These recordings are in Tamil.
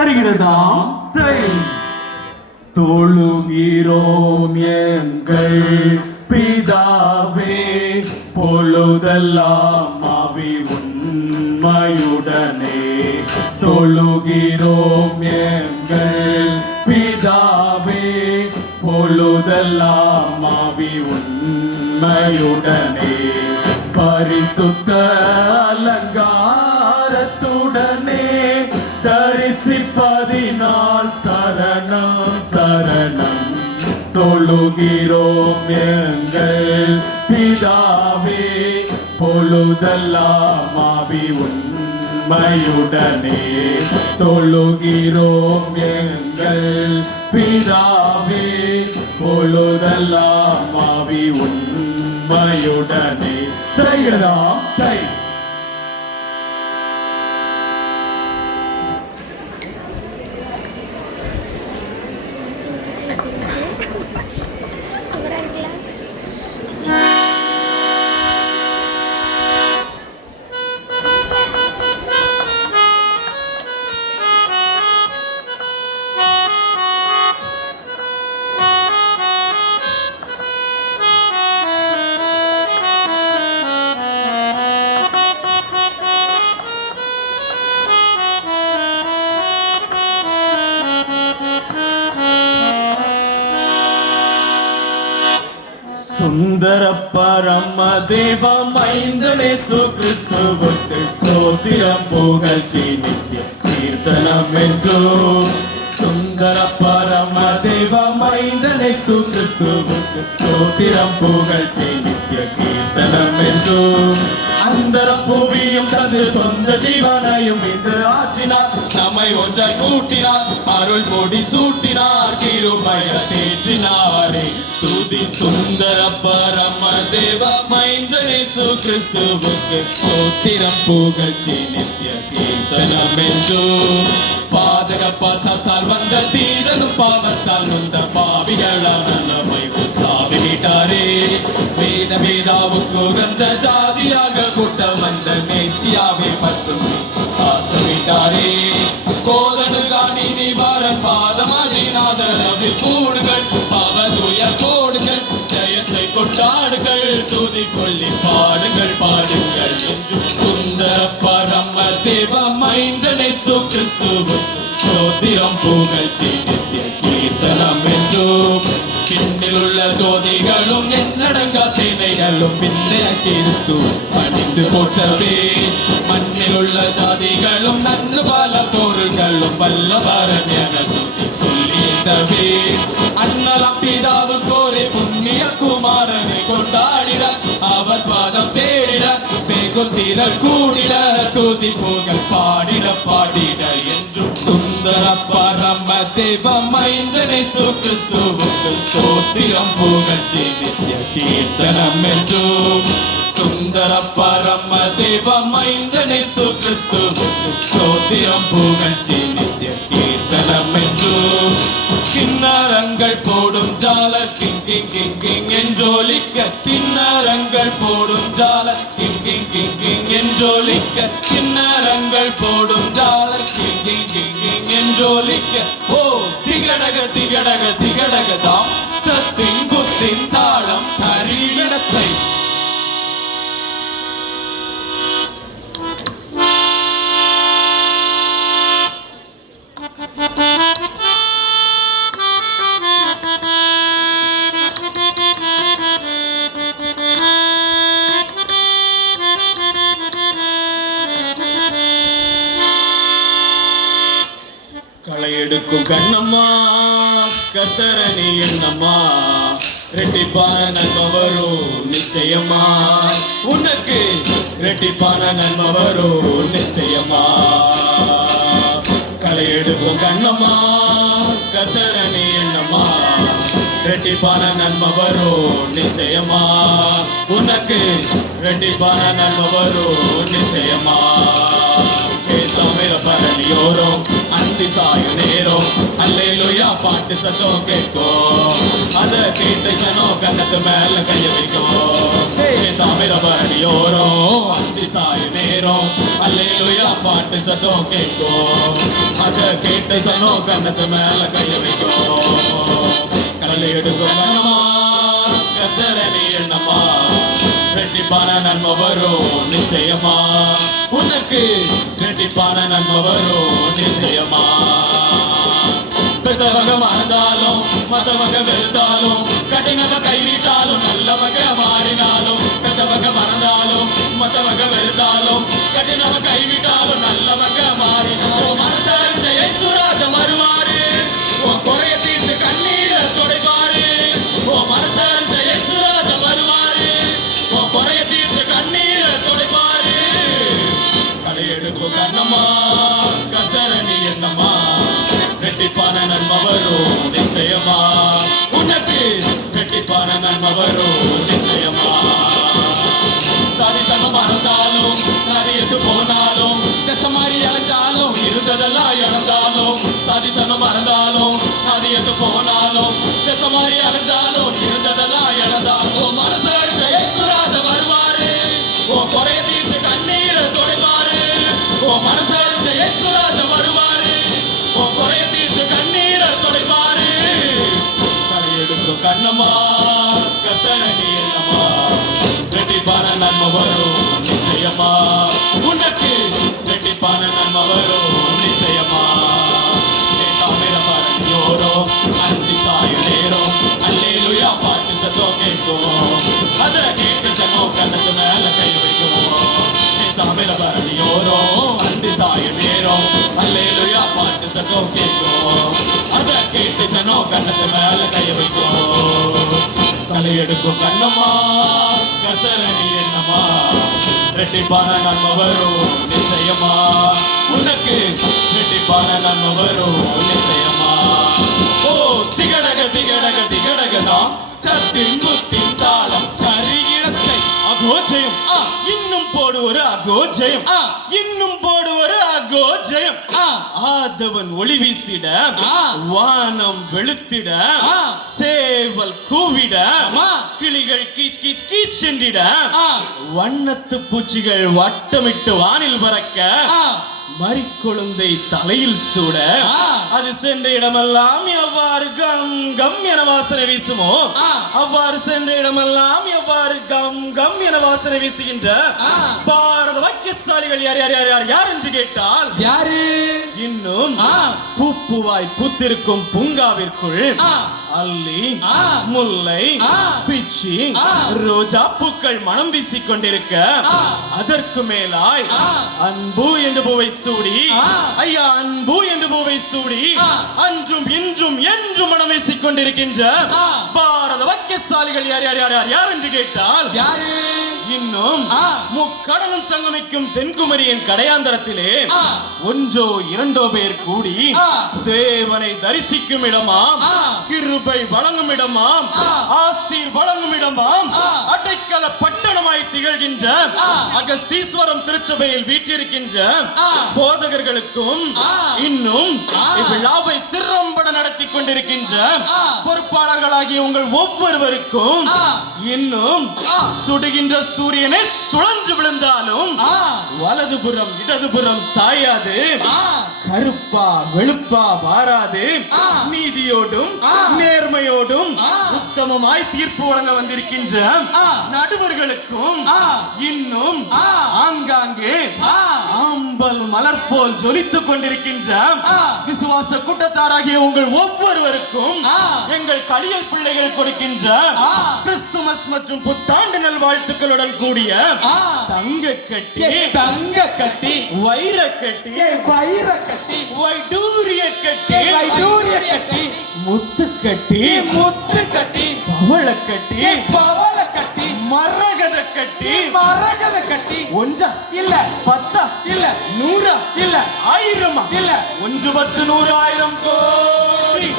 தருகிறதாம் தொழுகிறோம் எங்கள் பிதாவே பொழுதெல்லாம் ஆவி உண்மையுடனே தொழுகிறோம் எங்கள் பிதாவே பொழுதெல்லாம் ஆவி உண்மையுடனே பரிசுத்த அலங்காரத்துடனே தரிசிப்பதினால் சரணம் சரணம் தொழுகிறோம் எங்கள் பிதாவே பொழுதெல்லாம் ஆவி உண்மையுடனே தொழுகிறோம் எங்கள் பிதாவே பொழுதெல்லாம் ஆவி உண்மையுடனே தைகிறதாம் தை சுந்தர பரம தேவ மைந்தனேசு கிறிஸ்துவுக்கு ஸ்தோத்திரம் புகழ்ச்சி நித்திய கீர்த்தனம் என்று சுந்தர பரம தேவ மைந்தனேசு கிறிஸ்துவுக்கு ஸ்தோத்திரம் புகழ்ச்சி நித்திய கீர்த்தனம் என்று அந்தர புவியும் தந்து சொந்த ஜீவனையும் இன்று ஆற்றினார் நம்மை ஒன்றாய் கூட்டினார் அருள் பொடி சூட்டினார் கிருபைய தேற்றினாரே துதி சுந்தர பரம தேவ மைந்தனேசு கிறிஸ்துவுக்கு ஸ்தோத்திரம் புகழ்ச்சி நித்திய கீர்த்தனம் என்று பாதக பசால் வந்த தீரனும் பாவத்தால் வந்த பாவிகளான நம்மை சாவி விட்டாரே வேத வேதாவுக்கு உகந்த ஜாதியாக கூட்டம் வந்த மேசியாவை பற்றும் ஆசமிட்டாரே கோதனுகா நீதி பாரன் பாதமதிநாதரவில் கூடுகள் பவதுய கோடுகள் ஜெயத்தை கொண்டாடுகள் துதி சொல்லி பாடுங்கள் பாடுங்கள் என்று சுந்தர பரம தேவ மைந்தனேசு கிறிஸ்துவுக்கு ஸ்தோத்திரம் புகழ்ச்சி நித்திய கீர்த்தனம் என்று கிண்ணில் உள்ள ஜோதிகளும் எண்ணடங்கா சேனைகளும் பின்னைய கிறிஸ்து அணிந்து போற்றவே மண்ணில் உள்ள ஜாதிகளும் நன்று பல பொருள்களும் வல்லவரன் என துதி சொல்லியவே அண்ணலாம் பிதாவு கோரை புண்ணிய குமாரனை கொண்டாடிட அவர் பாதம் தேடிட பேகுல் திரள் கூடிட துதி புகழ் பாடிட பாடிட என்றும் சுந்தர பரம தேவ மைந்தனேசு கிறிஸ்துவுக்கு ஸ்தோத்திரம் புகழ்ச்சி நித்திய கீர்த்தனம் என்றும் சுந்தர பரம தேவ மைந்தனேசு கிறிஸ்துவுக்கு ஸ்தோத்திரம் புகழ்ச்சி நித்திய கீர்த்தனம் என்றும் கிண்ணறங்கள் போடும் ஜால கிங் கிங் கிங் கிங் என்றோலிக்க கிண்ணறங்கள் போடும் ஜால கிங் கிங் கிங் கிங் என்றோலிக்க கிண்ணறங்கள் போடும் ஜால கிங் கிங் கிங் கிங் என்றோலிக்க ஓ திகடக திகடக திகடக தாம் தத்தின் குத்தின் தாளம் தரியிடத்தை எடுக்கும் கண்ணம்மா கர்த்தரணி எண்ணம்மா ரெட்டிப்பான நன்மை வரும் நிச்சயமா உனக்கு ரெட்டிப்பான நன்மை வரும் நிச்சயமா களை எடுக்கும் கண்ணம்மா கர்த்தரணி எண்ணம்மா ரெட்டிப்பான நன்மை வரும் நிச்சயமா உனக்கு ரெட்டிப்பான நன்மை வரும் நிச்சயமா தமிழ பரணியோரம் அந்தி சாயு நேரம் அல்லேலூயா பாட்டு சத்தம் கேட்கும். அத கேட்டு சனம் கண்ணத்து மேல கைய வைக்கும். தாமிரபரணியோரம் அந்தி சாய நேரம் அல்லேலூயா பாட்டு சத்தம் கேட்கும். அத கேட்டு சனம் கண்ணத்து மேல கைய வைக்கும். கடலை எடுக்கும் கண்ணமா கத்தரணி எண்ணமா ரெட்டிப்பான நன்மை வரும் நிச்சயமா. உனக்கு ரெட்டிப்பான நன்மை வரும் நிச்சயமா. பெத்தவங்க மறந்தாலும் மத்தவங்க வெறுத்தாலும் கடினவ கைவிட்டாலும் நல்லவங்க மாறினாலும் பெத்தவங்க மறந்தாலும் மத்தவங்க வெறுத்தாலும் கடினவ கைவிட்டாலும் நல்லவங்க மாறினாலும் மனசார்ந்த இயேசுராஜன் வருவாரு. உன் குறைய தீர்த்து கண்ணீரை துடைப்பாரு. உன் மனசார்ந்த இயேசுராஜன் வருவாரு. உன் குறைய தீர்த்து கண்ணீரை துடைப்பாரு. கடையெடுக்கும் கண்ணம்மா கத்தரணி என்னம்மா ரெட்டிப்பான நன்மை வரும் நிச்சயமா. உனக்கு ரெட்டிப்பான நன்மை வரும் நிச்சயமா. சாதி சனம் மறந்தாலும் நதியற்று போனாலும் தசமாரி அழைஞ்சாலும் இருந்ததெல்லாம் இழந்தாலும் சாதி சனம் மறந்தாலும் நதியற்று போனாலும் தசமாரி அழைஞ்சாலும் இருந்ததெல்லாம் இழந்தாலும் மனசு இயேசுராஜ வருவாரு. உன் குறைய தீர்த்து கண்ணீரை துடைப்பாரு. உன் மனசு இயேசுராஜ வருவாரு. உன் குறைய தீர்த்து கண்ணீரை துடைப்பாரு. தலையெடுக்கும் கண்ணம்மா கத்தரணி என்னம்மா ரெட்டிப்பான நன்மை வரும் நிச்சயமா. உனக்கு ரெட்டிப்பான நன்மை வரும் நிச்சயமா. தாமிரபரணியோரம் அந்தி சாய நேரம் அல்லேலூயா பாட்டு சத்தம் கேட்கும். அத கேட்டு சனம் கண்ணத்து மேல கை வைக்கும். தாமிரபரணியோரம் அந்தி சாய நேரம் அல்லேலூயா பாட்டு சத்தம் கேட்கும். அத கேட்டு சனம் கண்ணத்து மேல கை வைக்கும். தலையெடுக்கும் கண்ணம்மா கத்தரணி என்னம்மா ரெட்டிப்பான நன்மை வரும் நிச்சயமா. உனக்கு ரெட்டிப்பான நன்மை வரும் நிச்சயமா. ஓ திகடக திகடக திகடகதா கத்தின் முத்தின் தாளம் கரியிடத்தை அகோஜயம் இன்னும் போடுவது அகோஜயம் இன்னும் போடுவது அகோஜயம். ஆதவன் ஒளி வீசிட வானம் வெளுத்திட சேவல் கூவிட கிளிகள் கீச் கீச் கீச் என்றிட வண்ணத்து பூச்சிகள் வட்டமிட்டு வானில் பறக்க மறிக்கொழுந்தை தலையில் சூட அது சென்ற இடமெல்லாம் எவ்வாறு கம் கம் என வாசனை வீசுமோ அவ்வாறு சென்ற இடமெல்லாம் எவ்வாறு கம் கம் என வாசனை வீசுகின்ற பாரத வாக்கியசாலிகள் யார் யார் யார் யார் யார் என்று கேட்டால் யாரு? இன்னும் பூப்புவாய் பூத்திருக்கும் பூங்காவிற்குள் அல்லி முல்லை பிச்சி ரோஜா பூக்கள் மனம் வீசிக் கொண்டிருக்க அதற்கு மேலாய் அன்பு என்று பூவை சூடி ஐயா அன்பு என்று பூவை சூடி அன்றும் இன்றும் என்றும் மனம் வீசிக் கொண்டிருக்கின்ற பாரத வாக்கியசாலிகள் யார் யார் யார் யார் யார் என்று கேட்டால் யாரு? இன்னும் முக்கடலும் சங்கமிக்கும் தென்குமரியின் கடையாந்தரத்திலே ஒன்றோ இரண்டோ பேர் கூடி தேவனை தரிசிக்கும் இடமாம் கிருபை வழங்கும் இடமாம் ஆசீர் வழங்கும் இடமாம் அடைக்கல பட்டணமாய் திகழ்கின்ற அகஸ்தீஸ்வரம் திருச்சபையில் வீற்றிருக்கின்ற போதகர்களுக்கும் இன்னும் இவ்விழாவை திறம்பட நடத்தி கொண்டிருக்கின்ற பொறுப்பாளர்களாகிய உங்கள் ஒவ்வொருவருக்கும் இன்னும் சுடுகின்ற சூரியனை சுழன்று விழுந்தாலும் வலதுபுறம் இடதுபுறம் சாயாது கருப்பா வெளுப்பா மாறாது நீதியோடும் நேர்மையோடும் உத்தமமாய் தீர்ப்பு வழங்க வந்திருக்கின்ற நடுவர்களுக்கும் இன்னும் ஆங்காங்கே ஆம்பல் மலர் போல் ஜொலித்துக் கொண்டிருக்கின்ற விசுவாச கூட்டத்தாராகிய உங்கள் ஒவ்வொருவருக்கும் எங்கள் களியல் பிள்ளைகள் கொடுக்கின்ற கிறிஸ்துமஸ் மற்றும் புத்தாண்டு நல்வாழ்த்துக்களுடன் கூடிய தங்க கட்டி வைர கட்டி வைடூரிய கட்டி முத்து கட்டி பவள கட்டி மரகத கட்டி ஒன்றா இல்ல பத்தா இல்ல நூறா இல்ல ஆயிரமா இல்ல 1 10 100 1000 கோடி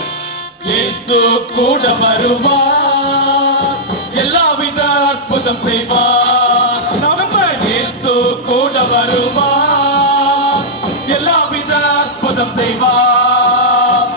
இயேசு கூட வருவார் எல்லாவித அற்புதம் செய்வார் நவம்பர் இயேசு கூட வருவார் எல்லாவித அற்புதம் செய்வார்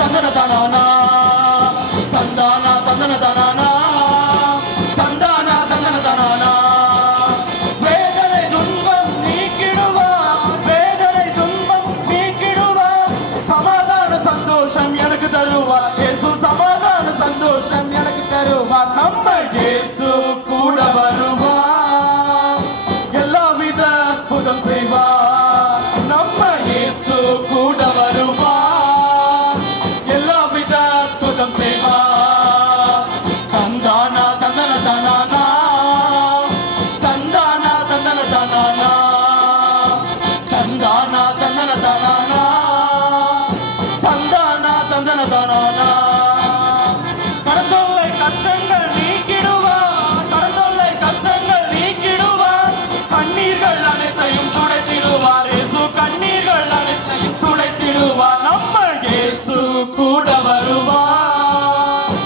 தந்தன தானா தந்தானா தந்தன தானா தந்தானா தந்தன தானா வேதனை துன்பம் நீக்கிடுவார் வேதனை துன்பம் நீக்கிடுவார் சமாதான சந்தோஷம் எனக்கு தருவார் இயேசு சமாதான சந்தோஷம் எனக்கு தருவார் நம்ம இயேசு கூட வருவார் எல்லாவித அற்புதம் செய்வார் நம்ம இயேசு கூட வருவார் எல்லாவித அற்புதம் செய்வார் தந்தானா தந்தன தானா தந்தானா தந்தன தானா தந்தானா தந்தன தானா தந்தானா தந்தன தானா கடந்தொல்லை கஷ்டங்கள் நீக்கிடுவார் கடந்தொல்லை கஷ்டங்கள் நீக்கிடுவார் கண்ணீர்கள் அனைத்தையும் துடைத்திடுவார் இயேசு கண்ணீர்கள் அனைத்தையும் துடைத்திடுவார் நம்ம இயேசு கூட வருவார்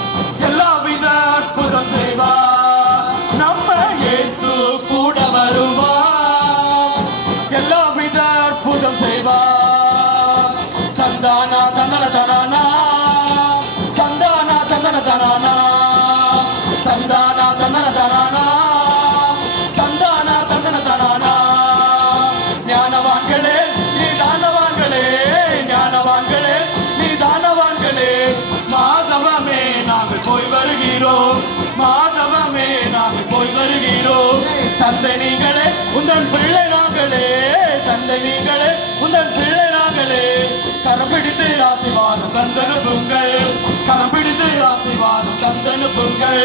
எல்லாவித அற்புதம் செய்வார் நம்ம இயேசு கூட வருவார் எல்லாவித அற்புதம் செய்வார் தந்தானா தந்தன தானா தந்தானா தந்தன தானா தந்தானா தந்தன தானா தந்தானா தந்தன தானா ஞானவான்களே நீ தானவான்களே ஞானவான்களே நீ தானவான்களே மாதவமே நாங்கள் போய் வருகிறோம் மாதவமே நாங்கள் போய் வருகிறோம் தந்தை நீங்களே உந்தன் பிள்ளை நாங்களே தந்தை நீங்களே உந்தன் பிள்ளை நாங்களே கரம் பிடித்து ஆசீர்வாதம் தந்தனுப்புங்கள் கரம் பிடித்து ஆசீர்வாதம் தந்தனுப்புங்கள்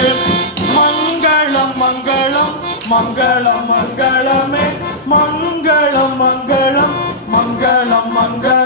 மங்களம் மங்களம் மங்களம் மங்களமே மங்களம் மங்களம் மங்களம் மங்களம்